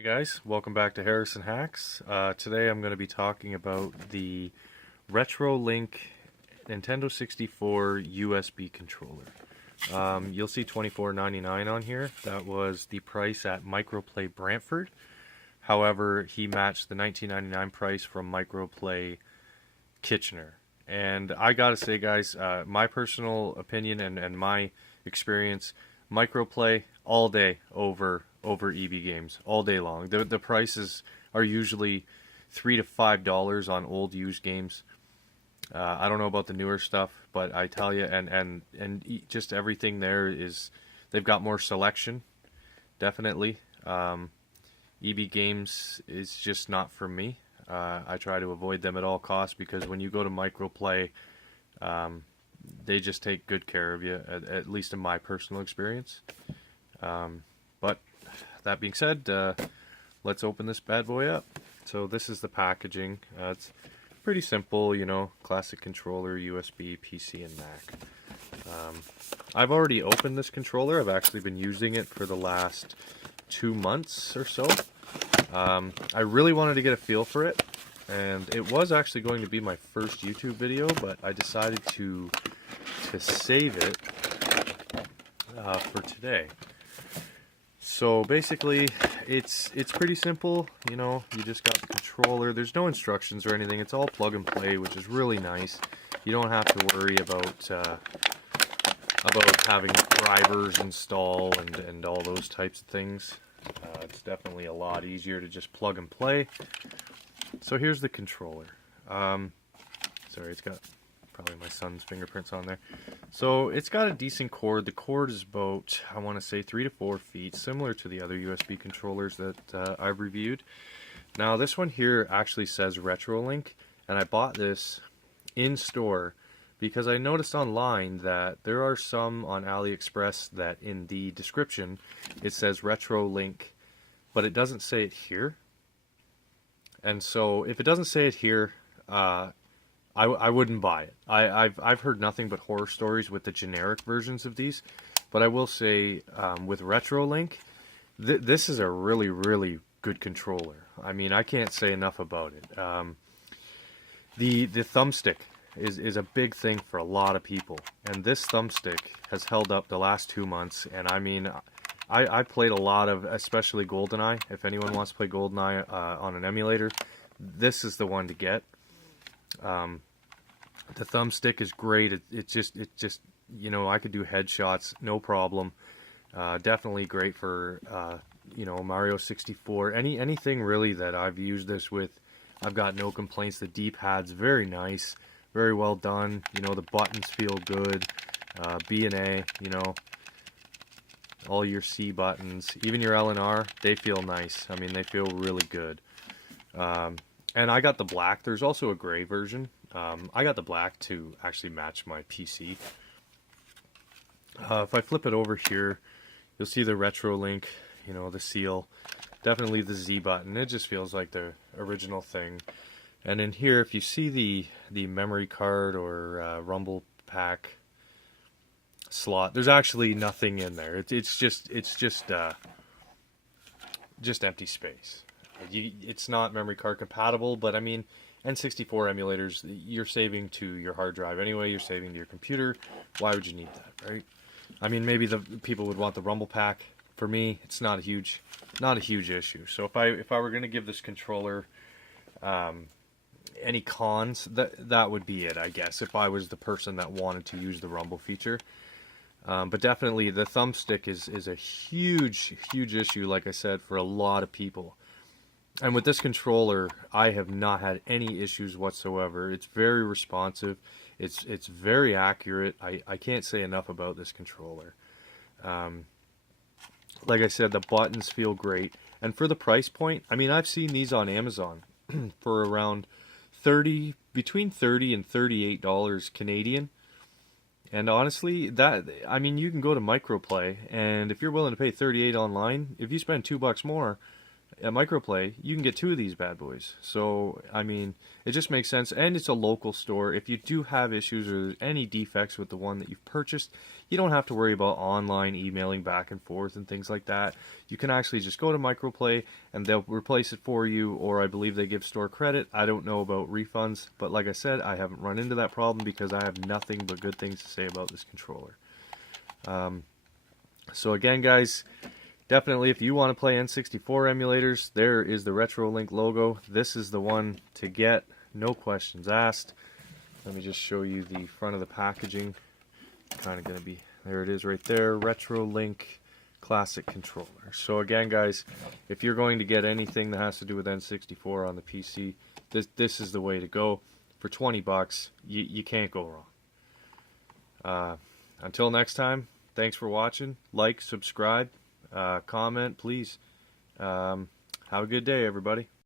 Hey guys, welcome back to Harrison Hacks. Today I'm going to be talking about the Retrolink Nintendo 64 USB controller. You'll see $24.99 on here. That was the price at Microplay Brantford. However, he matched the $19.99 price from Microplay Kitchener. And I gotta say, guys, my personal opinion and my experience, Microplay all day over EB Games all day long. The prices are usually $3 to $5 on old used games. I don't know about the newer stuff, but I tell you, and just everything there is, they've got more selection, definitely. EB Games is just not for me. I try to avoid them at all costs because when you go to Microplay, they just take good care of you, at least in my personal experience. But that being said, let's open this bad boy up. So this is the packaging. It's pretty simple, you know, classic controller, USB, PC, and Mac. I've already opened this controller. I've actually been using it for the last 2 months or so. I really wanted to get a feel for it, and it was actually going to be my first YouTube video, but I decided to save it for today. So basically, it's pretty simple. You know, you just got the controller. There's no instructions or anything. It's all plug and play, which is really nice. You don't have to worry about having drivers install and all those types of things. It's definitely a lot easier to just plug and play. So here's the controller. Sorry, it's got probably my son's fingerprints on there. So it's got a decent cord. The cord is about, I want to say, 3 to 4 feet, similar to the other USB controllers that I've reviewed. Now this one here actually says Retrolink, and I bought this in store because I noticed online that there are some on AliExpress that in the description it says Retrolink, but it doesn't say it here. And so if it doesn't say it here, I wouldn't buy it. I've heard nothing but horror stories with the generic versions of these, but I will say with Retrolink, this is a really good controller. I mean, I can't say enough about it. The thumbstick is a big thing for a lot of people, and this thumbstick has held up the last 2 months. And I mean, I played a lot of, especially GoldenEye. If anyone wants to play GoldenEye on an emulator, this is the one to get. The thumbstick is great. It just you know, I could do headshots no problem. Definitely great for you know, Mario 64. Anything really that I've used this with, I've got no complaints. The D-pad's very nice, very well done. You know, the buttons feel good. B and A, you know, all your C buttons, even your L and R, they feel nice. I mean, they feel really good. And I got the black. There's also a gray version. I got the black to actually match my PC. If I flip it over here, you'll see the Retrolink, you know, the seal. Definitely the Z button. It just feels like the original thing. And in here, if you see the memory card or rumble pack slot, there's actually nothing in there. It's just empty space. It's not memory card compatible, but I mean, N64 emulators, you're saving to your hard drive anyway. You're saving to your computer. Why would you need that, right? I mean, maybe the people would want the rumble pack. For me, it's not a huge issue. So if I were going to give this controller any cons, that would be it, I guess, if I was the person that wanted to use the rumble feature. But definitely the thumbstick is a huge issue, like I said, for a lot of people. And with this controller, I have not had any issues whatsoever. It's very responsive. It's very accurate. I can't say enough about this controller. Like I said, the buttons feel great. And for the price point, I mean, I've seen these on Amazon for around between $30 and $38 Canadian. And honestly, I mean, you can go to Microplay, and if you're willing to pay $38 online, if you spend $2 more, at Microplay, you can get 2 of these bad boys. So, I mean, it just makes sense. And it's a local store. If you do have issues or any defects with the one that you've purchased, you don't have to worry about online emailing back and forth and things like that. You can actually just go to Microplay and they'll replace it for you, or I believe they give store credit. I don't know about refunds, but like I said, I haven't run into that problem because I have nothing but good things to say about this controller. So again, guys, definitely if you want to play N64 emulators, there is the Retrolink logo. This is the one to get, no questions asked. Let me just show you the front of the packaging. Kind of going to be, there it is right there, Retrolink Classic Controller. So again, guys, if you're going to get anything that has to do with N64 on the PC, this is the way to go. For 20 bucks, you can't go wrong. Until next time, thanks for watching. Like, subscribe, comment, please. Have a good day, everybody.